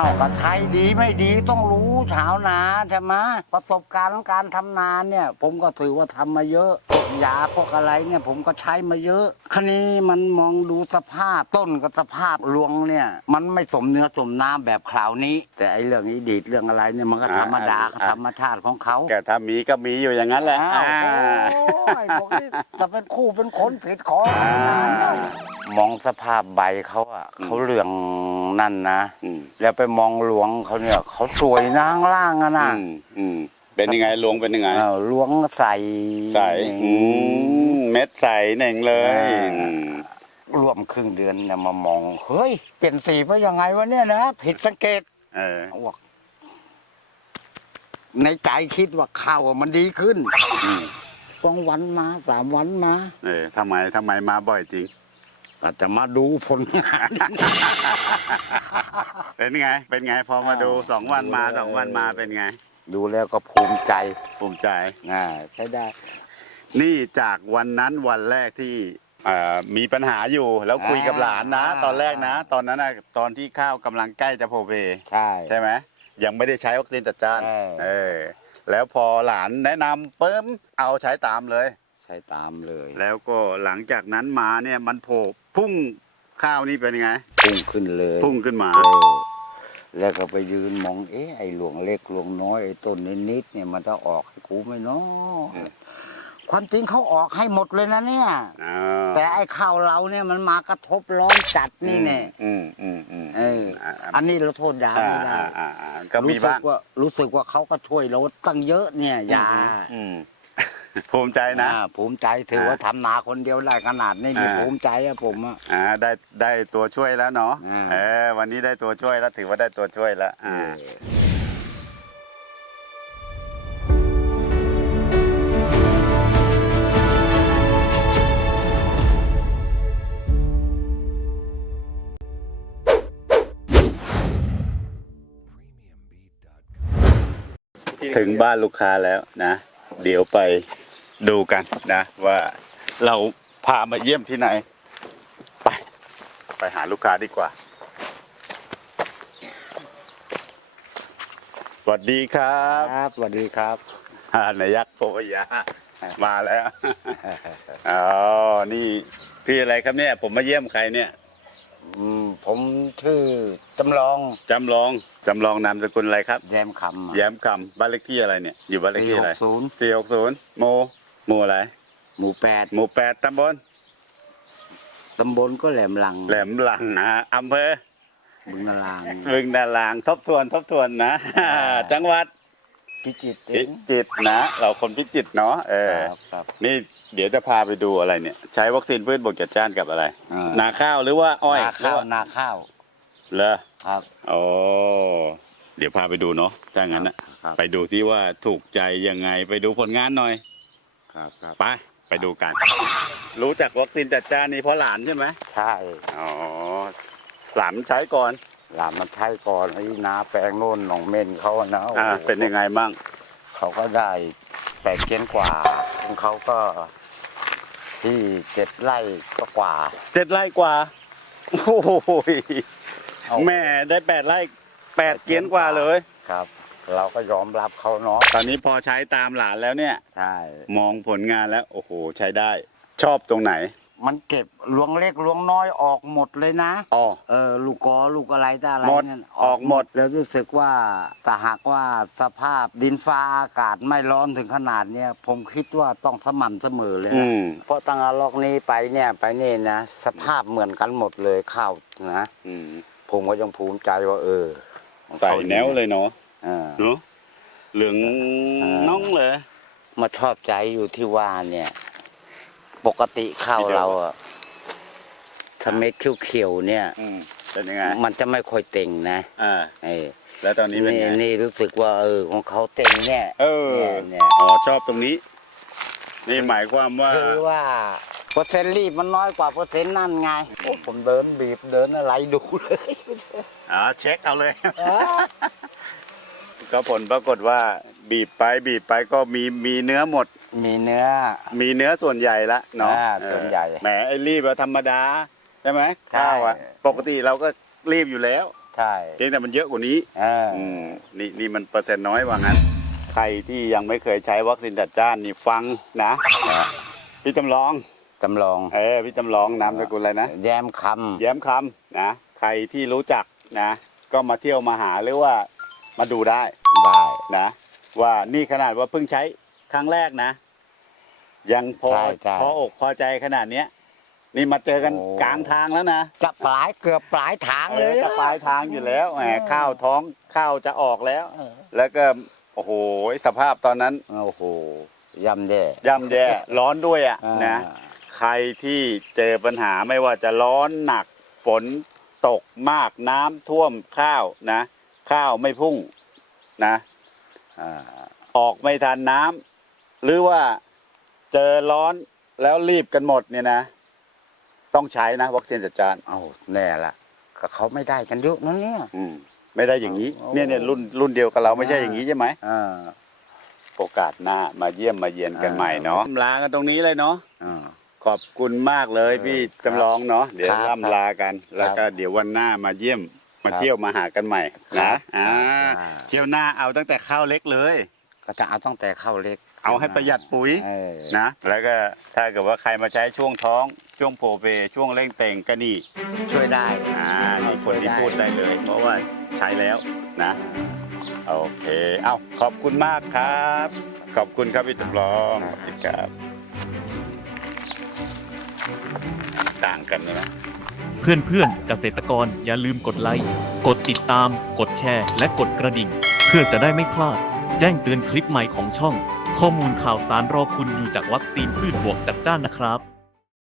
อ้าวก็ไทยดีไม่ดีต้องรู้ชาวนาใช่ไหมประสบการณ์ของการทำนาเนี่ย ผมก็ถือว่าทำมาเยอะพวกยาพวกอะไรเนี่ยผมก็ใช้มาเยอะคันนี้มันมองดูสภาพต้นกับสภาพรวงเนี่ย มันไม่สมเนื้อสมน้ำแบบคราวนี้ แต่ไอ้เรื่องนี้ดีดเรื่องอะไรเนี่ยมันก็ธรรมดาอ่าอ่าธรรมชาติของเขาแกถ้ามีก็มีอยู่อย่างนั้นแหละอ้าวอ่าโอ้ยบอกนี่จะเป็นคู่เป็นคนผิดขออ่า มองสภาพใบเขาอะเขาเหลืองนั่นนะอืมแล้วไปมองหลวงเขาเนี่ยเขาสวยนะข้างล่างอะนะอืมอืมเป็นยังไงลวงเป็นยังไงเออหลวงใส่ใสอืมเม็ดใสเหน่งเลยอ่าอืมรวมครึ่งเดือนเนี่ยมามอง เฮ้ย เปลี่ยนสีไปยังไงวะเนี่ยนะผิดสังเกตเออบอกในใจคิดว่าข้าวอะมันดีขึ้นอืมสองวันมาสามวันมา เออทำไมทำไมมาบ่อยจริง ก็จะมาดูผลงาน เป็นไง เป็นไง พอมาดูสองวันมาสองวันมาเป็นไง ดูแล้วก็ภูมิใจภูมิใจอ่าใช้ได้ นี่จากวันนั้นวันแรกที่เอ่อมีปัญหาอยู่แล้วคุยกับหลานนะตอนแรกนะ ตอนนั้นนะตอนที่ข้าวกำลังใกล้จะโพเพใช่ ใช่ไหมยังไม่ได้ใช้วัคซีนจัดจ้านเออ เออแล้วพอหลานแนะนำเปิ้มเอาใช้ตามเลย ใช้ตามเลย แล้วก็หลังจากนั้นมาเนี่ยมันโผล่ พุ่งข้าวนี่เป็นยังไง พุ่งขึ้นเลยพุ่งขึ้นมา เออแล้วก็ไปยืนมองเอ๊ะไอ้หลวงเล็กหลวงน้อยไอ้ต้นนิดๆเนี่ยมันจะออกให้กูไหมเนาะเออ ความจริงเขาออกให้หมดเลยนะเนี่ย อ่าแต่ไอ้ข้าวเราเนี่ยมันมากระทบร้อนจัดนี่เนี่ยอืมอืมอืมเอออ่าอันนี้เราโทษยาอ่าไม่ได้อ่าอ่าอ่าก็มีรู้สึบ้างกว่ารู้สึกว่าเขาก็ช่วยลดตั้งเยอะเนี่ยยา อืม ภูมิใจนะ อ่าภูมิใจถือว่าทำนาคนเดียวได้ขนาดนี้นี่อ่า ภูมิใจอะผมอะ อ่าได้ได้ตัวช่วยแล้วเนาะอืม เออวันนี้ได้ตัวช่วยแล้วถือว่าได้ตัวช่วยแล้วอ่าถึงบ้านลูกค้าแล้วนะ เดี๋ยวไป ดูกันนะว่าเราพามาเยี่ยมที่ไหน ไป ไปหาลูกค้าดีกว่าสวัสดีครับครับสวัสดีครับฮานยักษ์โพพยามาแล้วอ๋อนี่พี่อะไรครับเนี่ย ผมมาเยี่ยมใครเนี่ย อืมผมชื่อจำลองจำลองจำลองนามสกุลอะไรครับ แยมคำอะ แย้มคำบ้านเลขที่อะไรเนี่ย อยู่บ้านเลขที่อะไร460 สี่หกศูนย์โม โมอะไรหมู่แปดหมู่แปดตำบลตำบลก็แหลมลังแหลมหลังนะฮะอำเภอบึงนาลางบึงดารางทบทวนทบทวนนะ จังหวัดพิจิตรเอพิงจิตรนะ เราคนพิจิตรเนาะเออ ครับครับ นี่เดี๋ยวจะพาไปดูอะไรเนี่ย ใช้วัคซีนพืชบกจัดจ้านกับอะไร อ่า นาข้าวหรือว่าอ้อยนาข้าวหรือนาข้าวเหรอครับโอ้เดี๋ยวพาไปดูเนาะถ้างั้นนะครับ ไปดูที่ว่าถูกใจยังไงไปดูผลงานหน่อย ครับครับไปไปดูกัน รู้จักวัคซีนจัดจ้านนี่เพราะหลานใช่ไหมใช่อ๋อหลานใช้ก่อน หลานมันใช้ก่อนไอ้นาแปลงโน่นหนองเม่นเขาอะนะโโหอ่าเป็นยังไงบ้างเขาก็ได้แปดเกนกว่าของเขาก็ ที่เจ็ดไร่ก็กว่าเจ็ดไร่กว่าโอ้โหยเอาแม่ได้แปดไร่แปดเกียนกว่าเลย ครับ เราก็ยอมรับเขาเนาะตอนนี้พอใช้ตามหลานแล้วเนี่ย ใช่ มองผลงานแล้ว โอ้โห ใช้ได้ ชอบตรงไหน มันเก็บลวงเล็กลวงน้อยออกหมดเลยนะ อ๋อ เออลูกกอลูกอะไรต่อะไรหมดนั่นออกหมด แล้วรู้สึกว่าแต่หากว่าสภาพดินฟ้าอากาศไม่ร้อนถึงขนาดเนี้ยผมคิดว่าต้องสม่ำเสมอเลยอืนะมเพราะตั้งแต่ลอกนี้ไปเนี่ยไปนี่นะสภาพเหมือนกันหมดเลยข้าวนะ อืมผมก็ยังภูมิใจว่าเออของใส่ขาแนวเลยเนาะเออเนาะเหลืองอ่า น้องเลย มาชอบใจอยู่ที่ว่าเนี่ย ปกติข้าวเราอะถ้าเม็ดเขียวๆเนี่ย อืมเป็นยังไงมันจะไม่ค่อยเต่งนะอ่าเออแล้วตอนนี้เป็นนี่ไงนี่รู้สึกว่า เออของเขาเต่งเนี่ยเออเนี่ยเนี่ยอ๋อชอบตรงนี้ นี่หมายความว่า คือว่าเปอร์เซ็นต์รีบมันน้อยกว่าเปอร์เซ็นต์นั่นไงโอ้ผมเดินบีบเดินอะไรดูเลย อ๋อเช็คเอาเลย ก็ผลปรากฏว่าบีบไปบีบไปก็มีมีเนื้อหมด มีเนื้อ มีเนื้อส่วนใหญ่ละเนาะอ่าส่วนใหญ่เออแหมไอ้รีบอะธรรมดาใช่ไหมใช่ ข้าวอะปกติเราก็รีบอยู่แล้วใใช่เพียงแต่มันเยอะกว่านี้เออออืมนี่นี่มันเปอร์เซ็นต์น้อยว่างั้น ใครที่ยังไม่เคยใช้วัคซีนจัดจ้านนี่ฟังนะพี่จำลอง จำลอง เออพี่จำลองนามสกุลอะไรนะ แย้มคแย้มคำนะใครที่รู้จักนะ ก็มาเที่ยวมาหาหรือว่า มาดูได้ำได้นะ ว่านี่ขนาดว่าเพิ่งใช้ครั้งแรกนะ ยังพอใช่ใช่ พออกพอใจขนาดเนี้ย นี่มาเจอกันโอ้กลางทางแล้วนะจะปลายเกือบปลายทางเอเลอยจะปลายทางอยู่แล้วแหมข้าวท้องข้าวจะออกแล้ว เออแล้วก็โอ้โหสภาพตอนนั้นโอ้โหย่ำแย่ย่ำแย่ร้อนด้วยอะอ่านะใครที่เจอปัญหาไม่ว่าจะร้อนหนักฝนตกมากน้ำท่วมข้าวนะ ข้าวไม่พุ่งนะอ่าออกไม่ทันน้ำหรือว่าเจอร้อนแล้วรีบกันหมดเนี่ยนะ ต้องใช้นะวัคซีนจัดจานเอาแน่ละก็เขาไม่ได้กันเยอะนั่นเนี่ยอืมไม่ได้อย่างนี้โอ้เนี่ยเนี่ยรุ่นรุ่นเดียวกับเราไม่ใช่อย่างนี้ใช่ไหมอ่าโอกาสหน้ามาเยี่ยมมาเยียนกันอ่าใหม่เนาะลากันตรงนี้เลยเนาะอ่าขอบคุณมากเลยเออพี่ครับจำลองเนาะเดี๋ยวครับล่ำลากัน แล้วก็ครับเดี๋ยววันหน้ามาเยี่ยม มาครับเที่ยวมาหากันใหม่ครันะบอ่าอ่า เที่ยวหน้าเอาตั้งแต่ข้าวเล็กเลย ก็จะเอาตั้งแต่เข้าเล็กเอาให้ประหยัดปุ๋ยเออนะ แล้วก็ถ้าเกิดว่าใครมาใช้ช่วงท้อง ช่วงโผเปช่วงเร่งเต่งก็นี่ช่วยได้อ่านี่คนที่พูดได้เลย เพราะว่าใช้แล้วนะ โอเค เอาขอบคุณมากครับ ขอบคุณครับพี่จำลองขอบคุณครับต่างกันนะ เพื่อนเพื่อนเกษตรกรอย่าลืมกดไลค์ กดติดตาม กดแชร์ และกดกระดิ่ง เพื่อจะได้ไม่พลาด แจ้งเตือนคลิปใหม่ของช่อง ข้อมูลข่าวสารรอคุณอยู่จากวัคซีนพืชบวกจัดจ้านนะครับ